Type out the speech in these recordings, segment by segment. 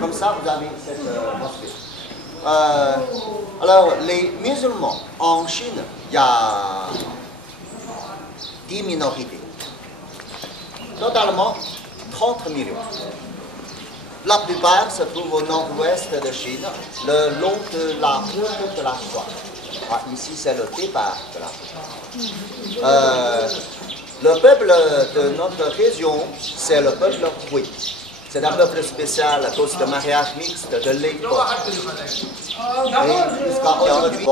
Comme ça, vous avez cette mosquée. Alors, les musulmans en Chine, il y a 10 minorités. Totalement 30 millions. La plupart se trouvent au nord-ouest de Chine, le long de la route de la soie. Ici, c'est le départ de la route. Le peuple de notre région, c'est le peuple Hui. C'est un peuple spécial à cause de mariage mixte de l'époque. Jusqu'à aujourd'hui,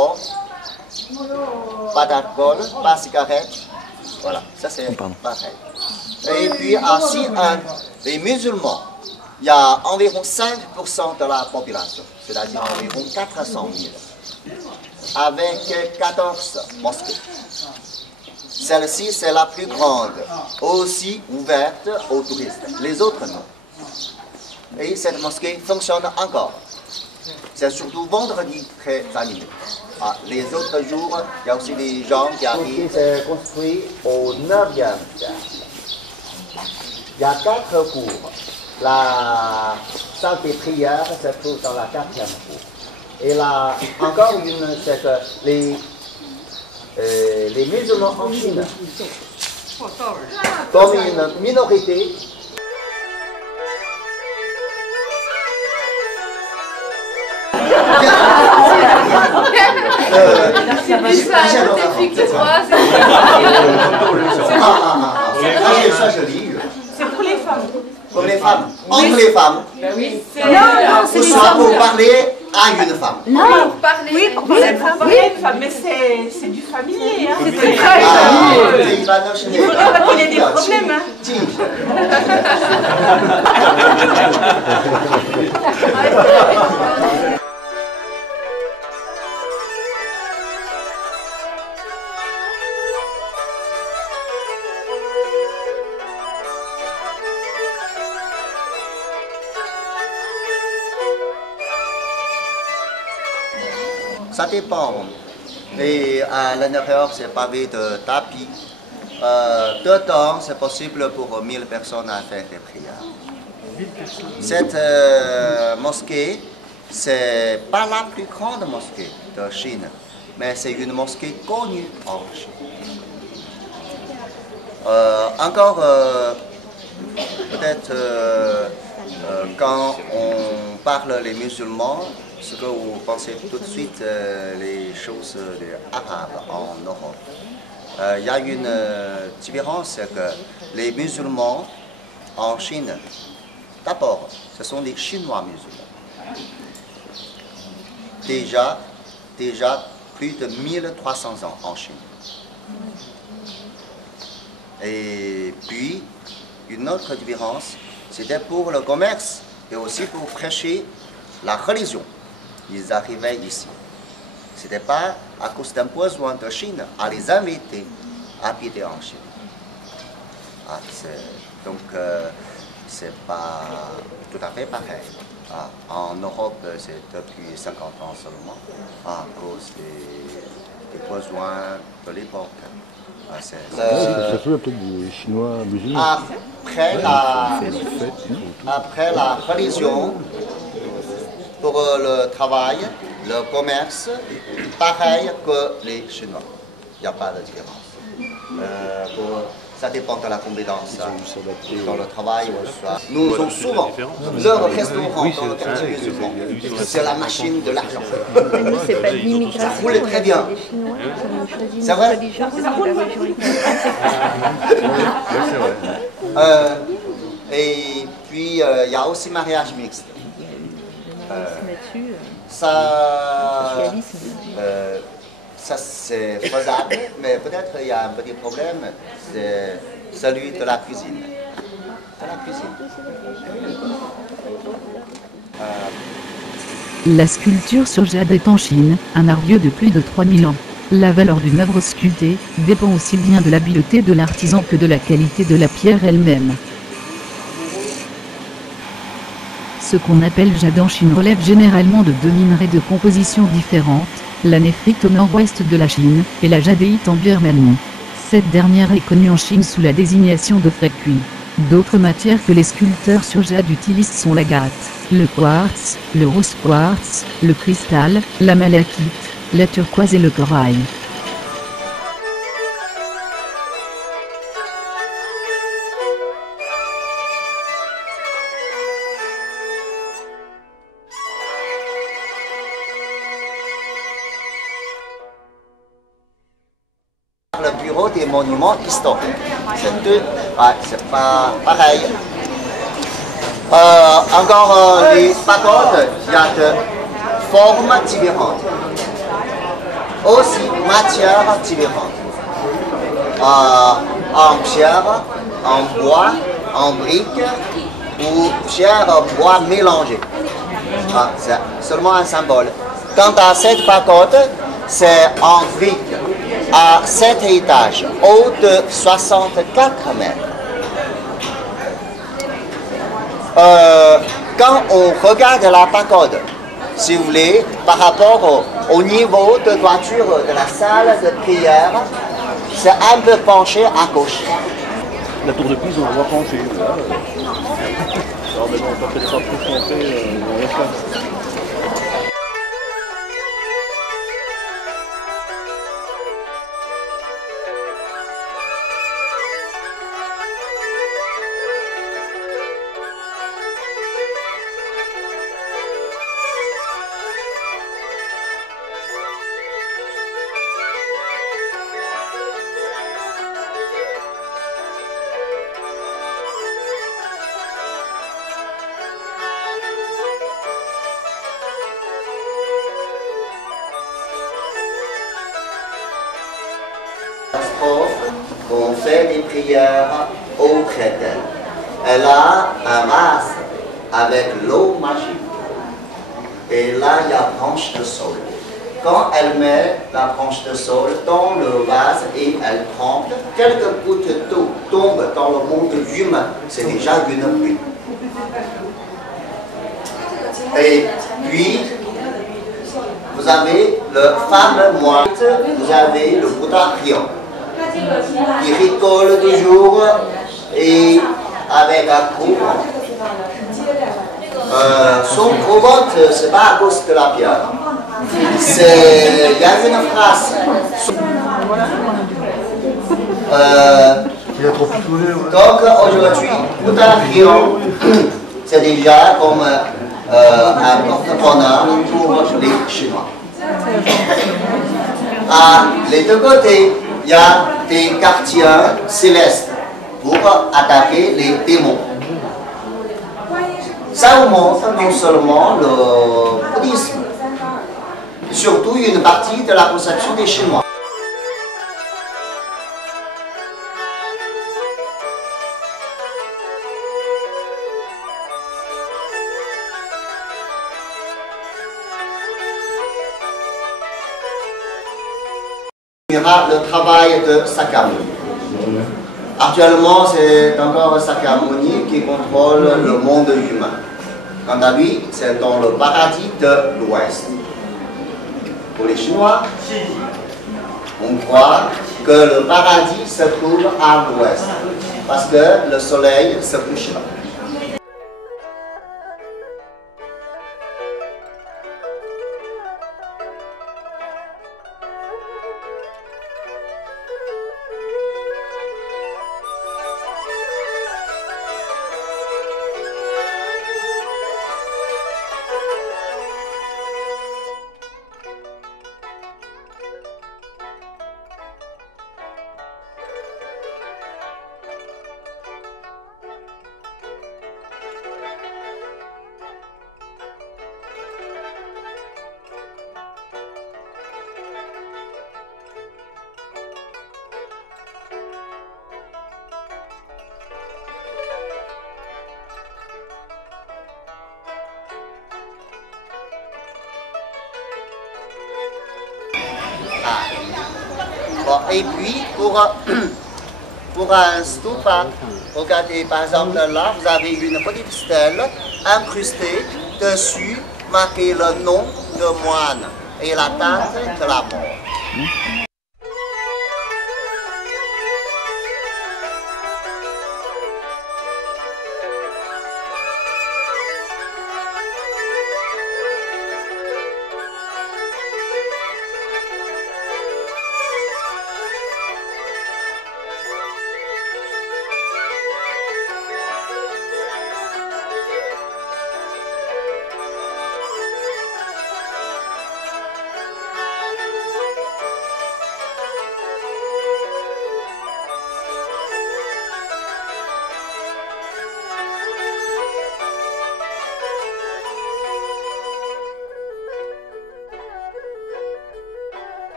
pas d'alcool, pas de cigarette. Voilà, ça c'est pareil. Et puis à Xi'an, les musulmans, il y a environ 5% de la population, c'est-à-dire environ 400 000, avec 14 mosquées. Celle-ci, c'est la plus grande, aussi ouverte aux touristes. Les autres, non. Et cette mosquée fonctionne encore. C'est surtout vendredi très animé. Les autres jours, il y a aussi des gens qui arrivent. C'est construit au 9e siècle. Il y a 4 cours. La salle des prières se trouve dans la 4e cour. Et là, encore une, c'est que les musulmans en Chine, comme une minorité, c'est pour les femmes. Pour les femmes, entre les femmes. Oui, c'est pour parler à une femme. Non, pour parler. Oui, pour parler à une femme, mais c'est du familier. Hein. C'est très familier. Il faudrait pas qu'il y ait des problèmes. Hein. Ça dépend. Et à l'intérieur, c'est pavé de tapis. Dedans, c'est possible pour 1000 personnes à faire des prières. Cette mosquée, c'est pas la plus grande mosquée de Chine, mais c'est une mosquée connue en Chine. Encore, peut-être, quand on parle les musulmans, ce que vous pensez tout de suite, les choses arabes en Europe. Il y a une différence, c'est que les musulmans en Chine, d'abord, ce sont des Chinois musulmans. Déjà plus de 1300 ans en Chine. Et puis, une autre différence, c'était pour le commerce et aussi pour prêcher la religion. Ils arrivaient ici. Ce n'était pas à cause d'un besoin de Chine à les inviter à habiter en Chine. Donc, c'est pas tout à fait pareil. En Europe, c'est depuis 50 ans seulement, à cause des besoins de l'époque. Ça fait peut-être des Chinois musulmans. Après la religion, pour le travail, le commerce, pareil que les Chinois. Il n'y a pas de différence. Ça dépend de la compétence. Dans le travail, nous sommes souvent leur restaurant dans le quartier musulman. C'est la machine de l'argent. Ça roule très bien. C'est vrai? Et puis, il y a aussi mariage mixte. Ça c'est faisable, mais peut-être il y a un petit problème, c'est celui de la cuisine. La sculpture sur jade est en Chine, un art vieux de plus de 3000 ans. La valeur d'une œuvre sculptée dépend aussi bien de l'habileté de l'artisan que de la qualité de la pierre elle-même. Ce qu'on appelle jade en Chine relève généralement de deux minerais de composition différentes, la néphrite au nord-ouest de la Chine, et la jadéite en Birmanie. Cette dernière est connue en Chine sous la désignation de frère cuit. D'autres matières que les sculpteurs sur jade utilisent sont l'agate, le quartz, le rose quartz, le cristal, la malachite, la turquoise et le corail. Le bureau des monuments historiques. C'est deux, ouais, c'est pas pareil. Encore les pagodes, il y a de formes différentes. Aussi matières différentes. En pierre, en bois, en brique ou pierre, bois mélangé. C'est seulement un symbole. Quant à cette pagode, c'est en brique à 7 étages, haut de 64 mètres. Quand on regarde la pagode, si vous voulez, par rapport au niveau de toiture de la salle de prière, c'est un peu penché à gauche. La tour de Pise, on la voit pencher. Alors maintenant, quand elle n'est pas trop centrée, on reste là. On fait des prières auprès d'elle. Elle a un vase avec l'eau magique. Et là, il y a branche de saule. Quand elle met la branche de saule dans le vase et elle tremble, quelques gouttes d'eau tombent dans le monde humain. C'est déjà une pluie. Et puis, vous avez le fameux moine, vous avez le Bouddha priant. Il rigole toujours et avec un courant. Son courant, ce n'est pas à cause de la pierre. Il y a une phrase. Donc aujourd'hui, Bouddha priant, c'est déjà comme un porte-bonheur pour les Chinois. À les deux côtés, il y a des gardiens célestes pour attaquer les démons. Ça vous montre non seulement le bouddhisme, surtout une partie de la conception des Chinois. Le travail de Sakyamuni. Actuellement, c'est encore Sakyamuni qui contrôle le monde humain. Quant à lui, c'est dans le paradis de l'Ouest. Pour les Chinois, on croit que le paradis se trouve à l'Ouest, parce que le soleil se couche là. Bon, et puis, pour un stupa, regardez par exemple là, vous avez une petite stèle incrustée, dessus marqué le nom de moine et la date de la mort.